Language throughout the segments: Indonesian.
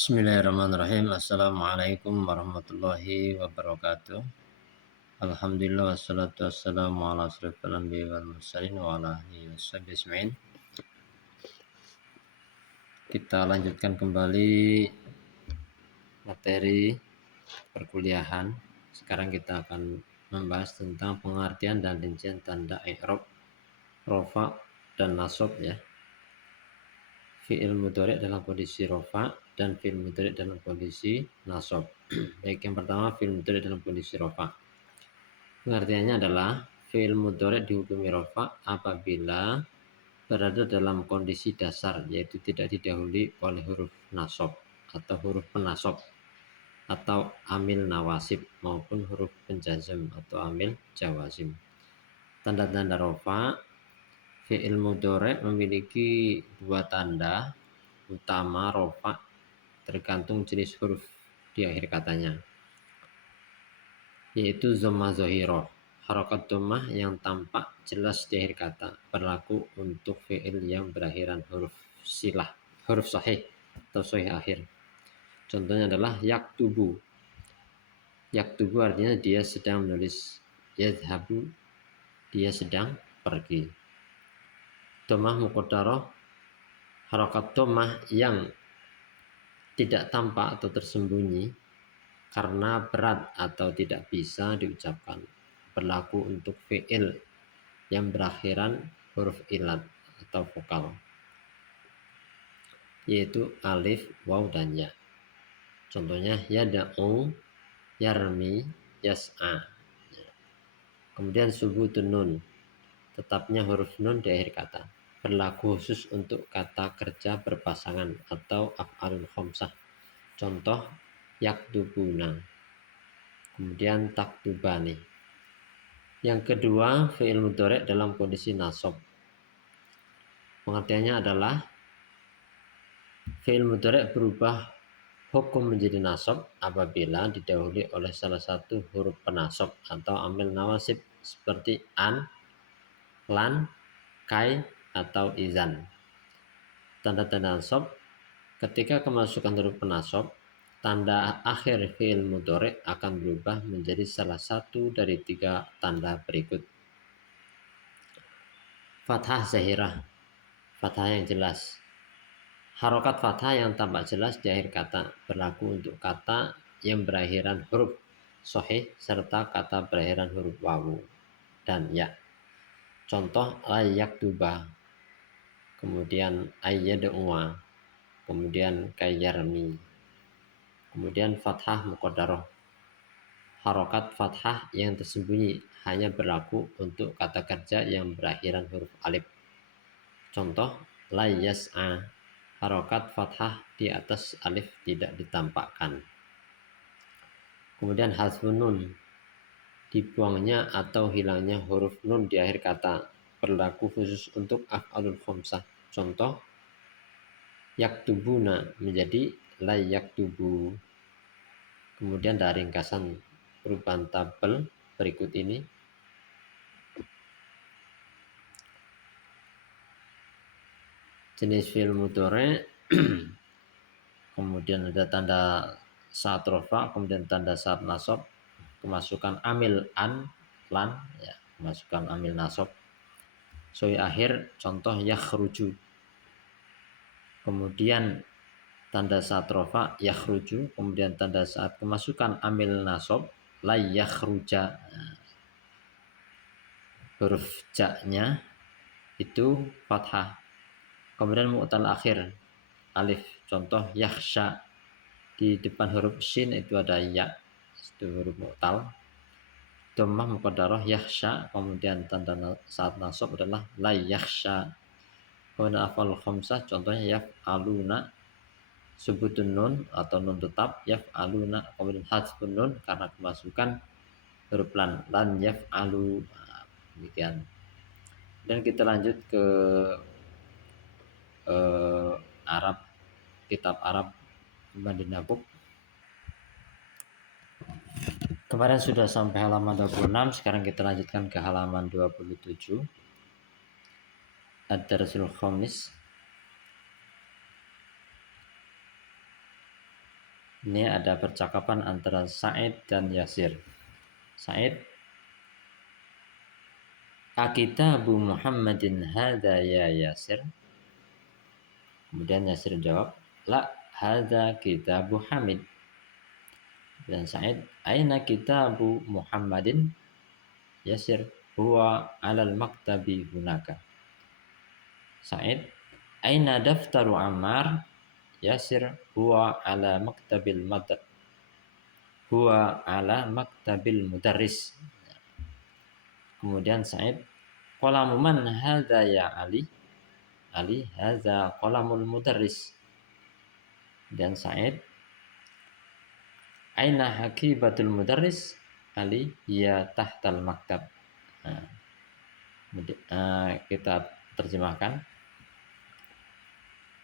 Bismillahirrahmanirrahim. Assalamualaikum warahmatullahi wabarakatuh. Alhamdulillah wassalatu wassalamu ala asrofil anbiya wal mursalin wa ala alihi washabihi ajmain. Kita lanjutkan kembali materi perkuliahan. Sekarang kita akan membahas tentang pengertian dan rincian tanda i'rab, rofa dan nasab ya. Fi'il mudhari' dalam kondisi rofa dan fi'il mudhari' dalam kondisi nasab. Baik, yang pertama fi'il mudhari' dalam kondisi rofa. Pengertiannya adalah fi'il mudhari' dihukumi rofa apabila berada dalam kondisi dasar, yaitu tidak didahului oleh huruf nasab atau huruf penasab atau amil nawasib maupun huruf penjazm atau amil jawazim. Tanda-tanda rofa. Fi'il mudhari' memiliki dua tanda utama rofa tergantung jenis huruf di akhir katanya, yaitu dhammah zahirah, harokat dhammah yang tampak jelas di akhir kata, berlaku untuk fi'il yang berakhiran huruf silah, huruf sahih atau sahih akhir. Contohnya adalah yaktubu. Yaktubu artinya dia sedang menulis, yadhhabu dia sedang pergi. Dhammah muqaddarah, harokat dhammah yang tidak tampak atau tersembunyi karena berat atau tidak bisa diucapkan, berlaku untuk fi'il yang berakhiran huruf ilat atau vokal, yaitu alif, waw, dan ya. Contohnya yada'u, yarmi, yas'a. Kemudian subutun nun, tetapnya huruf nun di akhir kata, berlaku khusus untuk kata kerja berpasangan atau af'alul khamsah. Contoh yaktubuna, kemudian taktubani. Yang kedua, fi'il mudhari' dalam kondisi nasab. Pengertiannya adalah fi'il mudhari' berubah hukum menjadi nasab apabila didahului oleh salah satu huruf penasab atau amil nawasib seperti an, lan, kai, atau izan. Tanda-tanda nasab. Ketika kemasukan huruf penasab, tanda akhir fi'il mudhari' akan berubah menjadi salah satu dari tiga tanda berikut. Fathah zahirah, fathah yang jelas. Harokat fathah yang tampak jelas di akhir kata, berlaku untuk kata yang berakhiran huruf sahih serta kata berakhiran huruf wawu dan ya. Contoh ayaktuba, kemudian ayyad'uwa, kemudian kayyarmi. Kemudian fathah muqaddarah, harokat fathah yang tersembunyi hanya berlaku untuk kata kerja yang berakhiran huruf alif. Contoh la yas'a, harokat fathah di atas alif tidak ditampakkan. Kemudian hazfun nun, dibuangnya atau hilangnya huruf nun di akhir kata, berlaku khusus untuk af'alul khamsah. Contoh yaktubuna menjadi la yaktubu. Kemudian dari ringkasan perubahan tabel berikut ini. Jenis fi'il mudhari', kemudian ada tanda saat rofa, kemudian tanda saat nasab, kemasukan amil an, lan, ya, kemasukan amil nasab. Soi akhir, contoh yakhruju. Kemudian tanda saat rofa yakhruju, kemudian tanda saat kemasukan amil nasab la yakhruja. Huruf ja-nya itu fathah. Kemudian mu'tal akhir alif, contoh yakhsha. Di depan huruf shin itu ada ya, itu huruf mu'tal. Dhammah muqaddarah yakhsha, kemudian tanda saat nasab adalah la yakhsha. Kemudian af'al khamsah, contohnya yaf'aluna, subutun nun atau nun tetap yaf'aluna, kemudian hadfun nun karena kemasukan huruf lan yaf'alu. Nah, demikian. Dan kita lanjut ke Arab, kitab Arab Madinabuk. Kemarin sudah sampai halaman 26, sekarang kita lanjutkan ke halaman 27. Ad-Darsul Khamis. Ini ada percakapan antara Sa'id dan Yasir. Sa'id, akitabu Muhammadin hadza ya Yasir? Kemudian Yasir jawab, la, hadza kitabu Hamid. Dan Sa'id, aina kitabu Muhammadin? Yasir, huwa alal maktabi hunaka. Sa'id, aina daftaru Ammar? Yasir, huwa ala maktabil madad. Huwa ala maktabil mudarris. Kemudian Sa'id, qalamu man hadza ya Ali? Ali, hadza qalamul mudarris. Dan Sa'id, aina hakibatul mudarris? Ali, ya tahtal maktab. Nah, kita terjemahkan.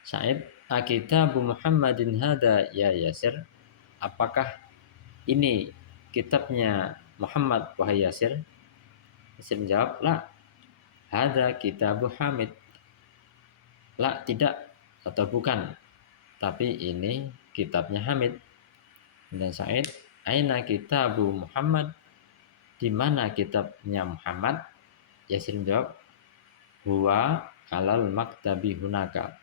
Sa'id, akitabu Muhammadin hadza ya Yasir? Apakah ini kitabnya Muhammad wahai Yasir? Yasir menjawab, la, hadza kitabu Hamid. La, tidak atau bukan, tapi ini kitabnya Hamid. Dan Sa'id, aina kitabu Muhammad? Di mana kitabnya Muhammad? Yasir menjawab, huwa alal maktabi hunaka.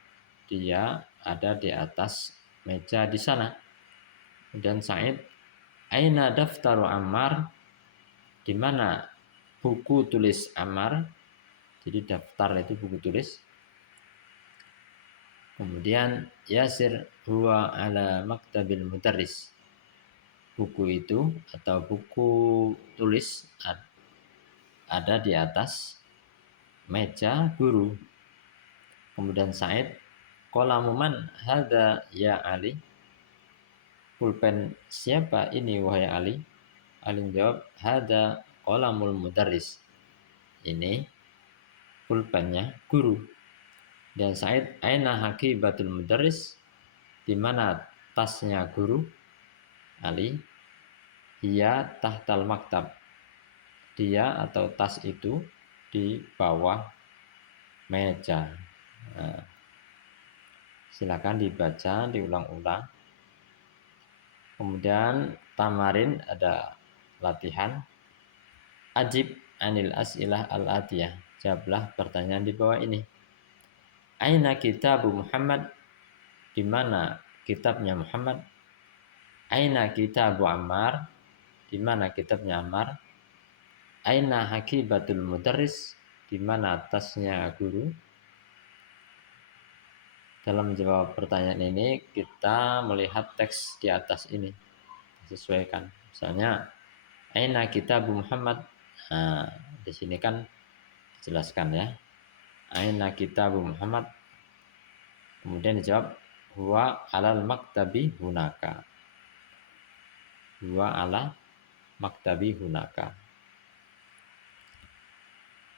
Dia ada di atas meja di sana. Dan Sa'id, aina daftaru Ammar? Di mana buku tulis Ammar? Jadi daftar itu buku tulis. Kemudian Yasir, huwa ala maktabil mudarris. Buku itu atau buku tulis ada di atas meja guru. Kemudian Sa'id, qalamu man hadza ya Ali? Pulpen siapa ini wahai Ali? Ali menjawab, hadza qalamul mudarris. Ini pulpennya guru. Dan Sa'id, aina hakibatul mudarris? Di mana tasnya guru? Ali, hiya tahtal maktab. Dia atau tas itu di bawah meja. Nah, silakan dibaca, diulang-ulang. Kemudian tamarin, ada latihan. Ajib anil as'ilah al-atiyah. Jawablah pertanyaan di bawah ini. Aina kitabu Muhammad? Di mana kitabnya Muhammad? Aina kitabu Ammar? Di mana kitabnya Ammar? Aina hakibatul mudarris? Di mana tasnya guru? Dalam menjawab pertanyaan ini, kita melihat teks di atas ini, sesuaikan. Misalnya, aina kitabu Muhammad? Nah, di sini kan dijelaskan ya. Aina kitabu Muhammad? Kemudian dijawab, huwa alal maktabi hunaka. Huwa ala maktabi hunaka.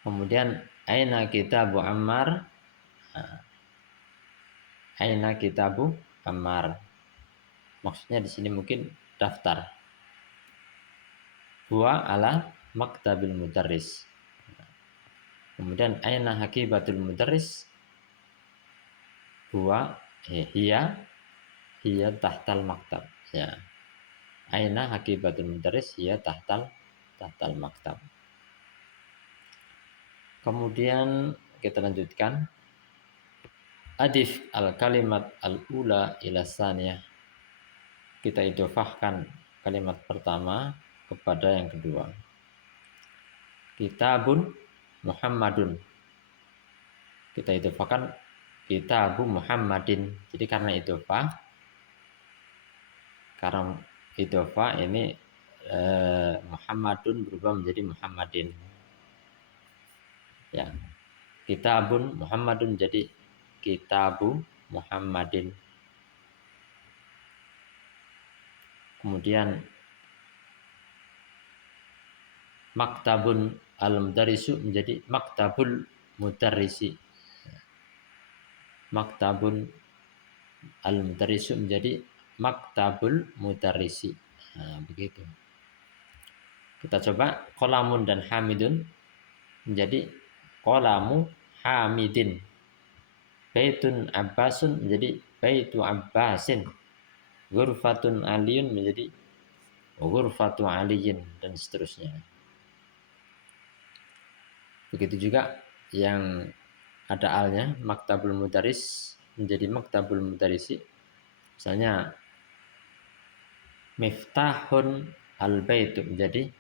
Kemudian aina kitabu Ammar? Nah, aina kitabu Ammar? Maksudnya di sini mungkin daftar. Huwa ala maktabil mudarris. Kemudian aina hakibatul mudarris? Huwa hiya tahtal maktab. Ya. Aina hakibatul mudarris? Hiya tahtal maktab. Kemudian kita lanjutkan. Adif al kalimat al ula ila saniyah. Kita idofahkan kalimat pertama kepada yang kedua. Kitabun Muhammadun. Kita idofahkan kitabu Muhammadin. Jadi karena idofah ini Muhammadun berubah menjadi Muhammadin. Ya. Kitabun Muhammadun jadi kitabu Muhammadin. Kemudian maktabun al-mudarrisu menjadi maktabul mudarrisi. Maktabun al-mudarrisu menjadi maktabul mudarrisi. Nah, begitu. Kita coba qalamun dan hamidun menjadi qalamu hamidin. Baitun abbasun menjadi baitu abbasin. Ghurfatun aliyun menjadi ghurfatu aliyin dan seterusnya. Begitu juga yang ada alnya, maktabul mudaris menjadi maktabul mudarisi. Misalnya miftahun al baitu menjadi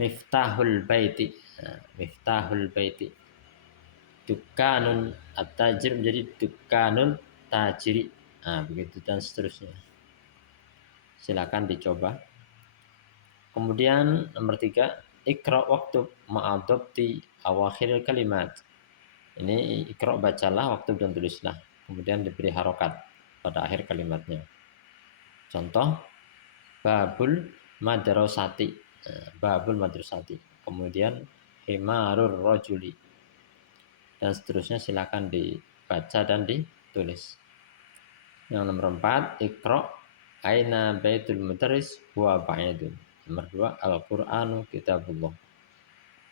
miftahul baiti. Nah, miftahul baiti. Dukanun at-tajir menjadi dukanul tajiri. Nah, begitu dan seterusnya. Silakan dicoba. Kemudian nomor 3, ikra waktu ma'adabti awakhiril kalimat. Ini ikra bacalah, waktu dan tulislah. Kemudian diberi harokat pada akhir kalimatnya. Contoh babul madrasati. Babul madrasati. Kemudian himarur rajuli. Dan seterusnya silakan dibaca dan ditulis. Yang nomor 4, ikra aina baitul mudarris huwa ba'idun. Nomor 2, Al-Qur'anu kitabullah.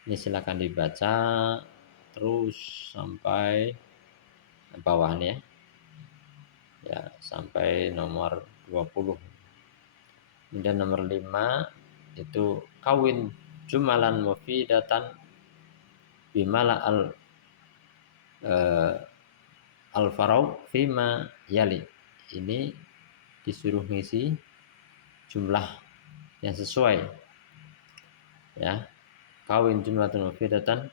Ini silakan dibaca terus sampai bawah nih ya. Ya, sampai nomor 20. Kemudian nomor 5 itu kawin jumalan mufidatan bimala al-farau fima yali. Ini disuruh ngisi jumlah yang sesuai. Ya. Kawin jumlatun mufidatan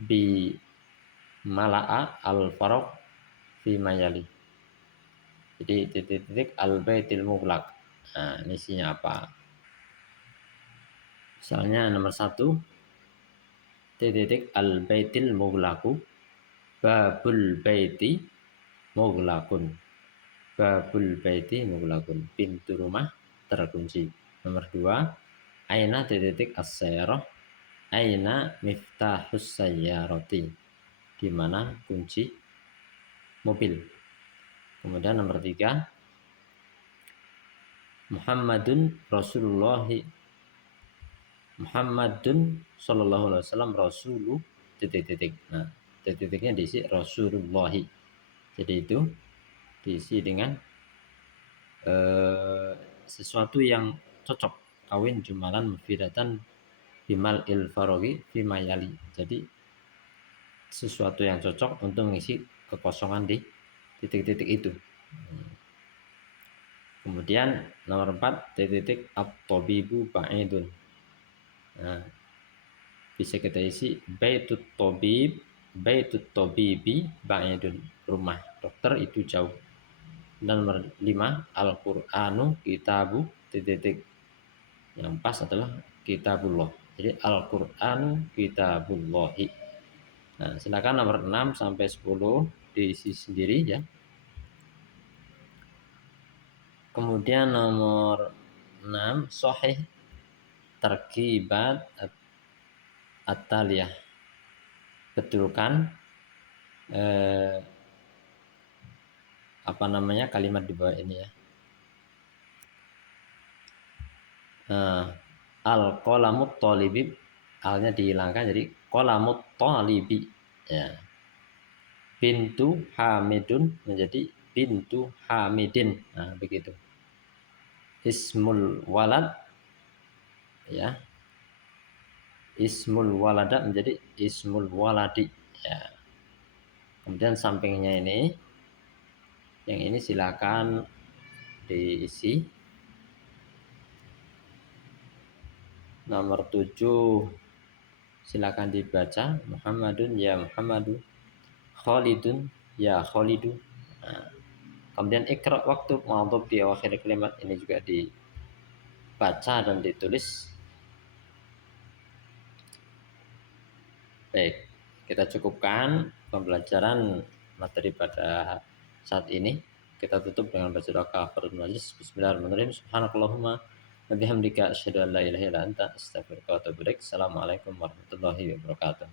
bi mala'a al-farau fima yali. Jadi titik-titik al-baitil mughlaq. Nah, ini isinya apa? Misalnya nomor 1, titik al-baitil mughlaqu babul baiti mughlaqun. Babul baiti mughlaqun. Pintu rumah terkunci. Nomor 2, aina titik as-sayyarah. Aina miftahus sayyarati. Di mana kunci mobil. Kemudian nomor 3, Muhammadun Rasulullah. Muhammadun sallallahu alaihi wasallam rasulu titik-titik. Nah, titik-titiknya diisi Rasulullah. Jadi itu diisi dengan sesuatu yang cocok. Kawin jumalan mufidatan bimal il farogi fimayali. Jadi sesuatu yang cocok untuk mengisi kekosongan di titik-titik itu. Kemudian nomor 4, titik at-tabibu ba'idun. Nah, bisa kita isi baitut tabibi ba'idun. Rumah dokter itu jauh. Dan nomor 5, Al-Qur'anu kitabu titik. Yang pas adalah kitabullah. Jadi Al-Qur'anu kitabullahi. Nah, silakan nomor 6 sampai 10 diisi sendiri ya. Kemudian nomor 6, sahih tarkibat at-taliyah. Betulkan kalimat di bawah ini ya. Al-qalamut talibi, alnya dihilangkan jadi qalamut talibi ya. Bintu Hamidun menjadi bintu Hamidin. Nah, begitu. Ismul walad ya. Ismul walada menjadi ismul waladi ya. Kemudian sampingnya ini, yang ini silakan diisi. Nomor 7 silakan dibaca, Muhammadun ya Muhammadu, Khalidun ya Khalidu. Nah, kemudian ikra waktu ma'dhab di akhir kalimat, ini juga dibaca dan ditulis. Baik, kita cukupkan pembelajaran materi pada saat ini. Kita tutup dengan baca doa kafaratul majlis. Bismillahirrahmanirrahim. Subhanakallahumma wa bihamdika asyhadu an la ilaha illa anta astaghfiruka wa atubu ilaik. Assalamualaikum warahmatullahi wabarakatuh.